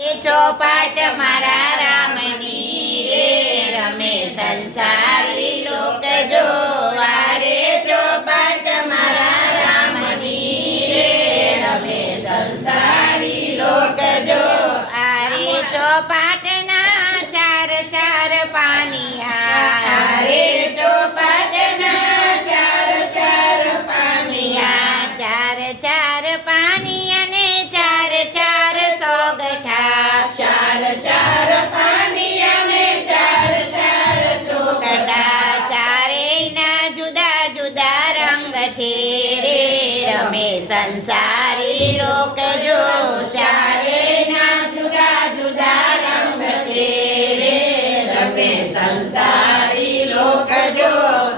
ચોપાટ મારા રામની રે રમે સંસારી લોક જો આરે ચોપાટ મારા રામની રે રમે સંસારી લોક જો આરે ચોપાટના ચાર ચાર પાનિયા આરે ચોપાટના ચાર ચાર પાનિયા ચાર ચાર પાનિયા ને ચાર ચાર સોગઠા ચાર ચાર પાનિયા ને ચાર ચાર સોગઠા ચારેયના જુદા જુદા રંગ છે રે રમે સંસારી લોક જો ચારેયના જુદા જુદા રંગ છે રે રમે સંસારી લોક જો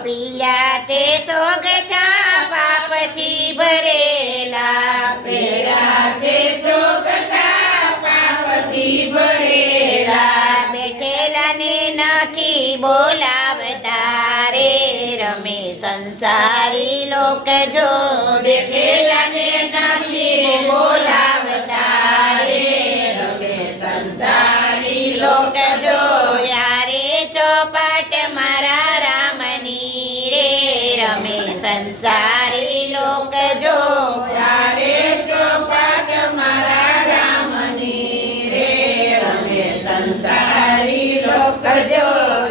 પીલા તે સોગઠા પાપથી ભરેલા પેલા તે સોગઠા પાપથી ભરેલા બેઠેલા ને નથી બોલાવતા રે રમે સંસારી લોક જો બેઠેલા ને નથી બોલાવતા રે રમે સંસારી લોક જો યારે ચોપાટ મારા રામની રે રમે સંસારી લોક જો યારે ચોપાટ મારા રામની રે રમે સંસારી લોક જો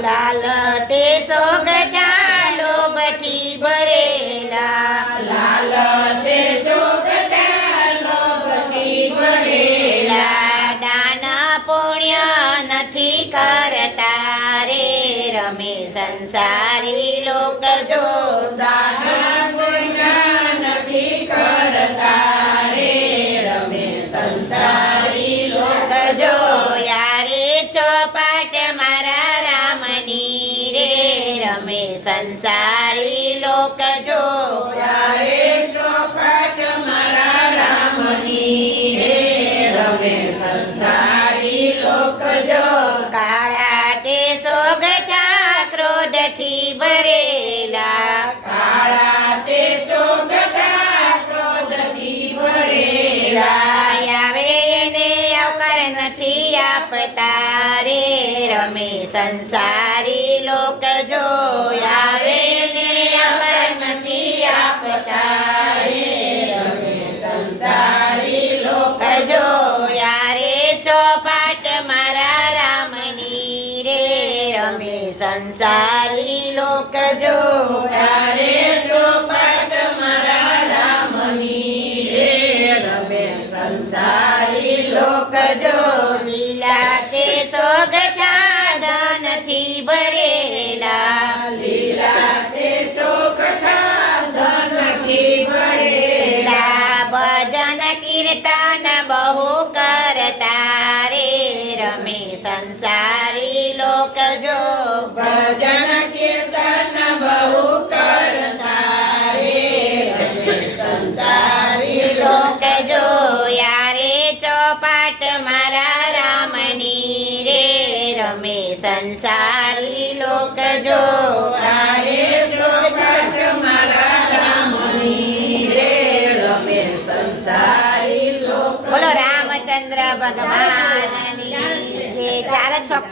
લાલ તે સોગઠા લોભથી ભરેલા લાલ તે સોગઠા લોભથી ભરેલા દાન પુણ્ય નથી કરતા રે રમે સંસારી લોક જો દાન પુણ્ય નથી કરતા રે રમે સંસારી લોક જો યારે ચોપાટ મારા રામની રે રમે સંસારી લોક જો યારે ચોપાટ મારા રામની રે રમે સંસારી લોક જો કાળા તે સોગઠા ક્રોધથી ભરેલા કાળા તે સોગઠા ક્રોધથી ભરેલા આવે એને આવકાર નથી આપતા રે રમે સંસારી લોક જો આવે એને આવકાર નથી આપતા રે રમે સંસારી લોક જો યારે ચોપાટ મારા રામની રે રમે સંસારી લોક જો યારે ચોપાટ મારા રામની રે રમે સંસારી લોક જો લીલા તે સોગઠા ધનથી ભરેલા લીલા તે સોગઠા ધનથી ભરેલા ભજન કીર્તન બહુ કરતા રે રમે સંસારી લોક જો ભજન કીર્તન બહુ કરતા રે રમે સંસારી લોક જો યારે ચોપાટ મારા રામની રે રમે સંસારી લોક જો યારે ચોપાટ મારા રામની રે રમે સંસારી લોક બોલો રામચંદ્ર ભગવાનની જે ચાર જ ચોકઠા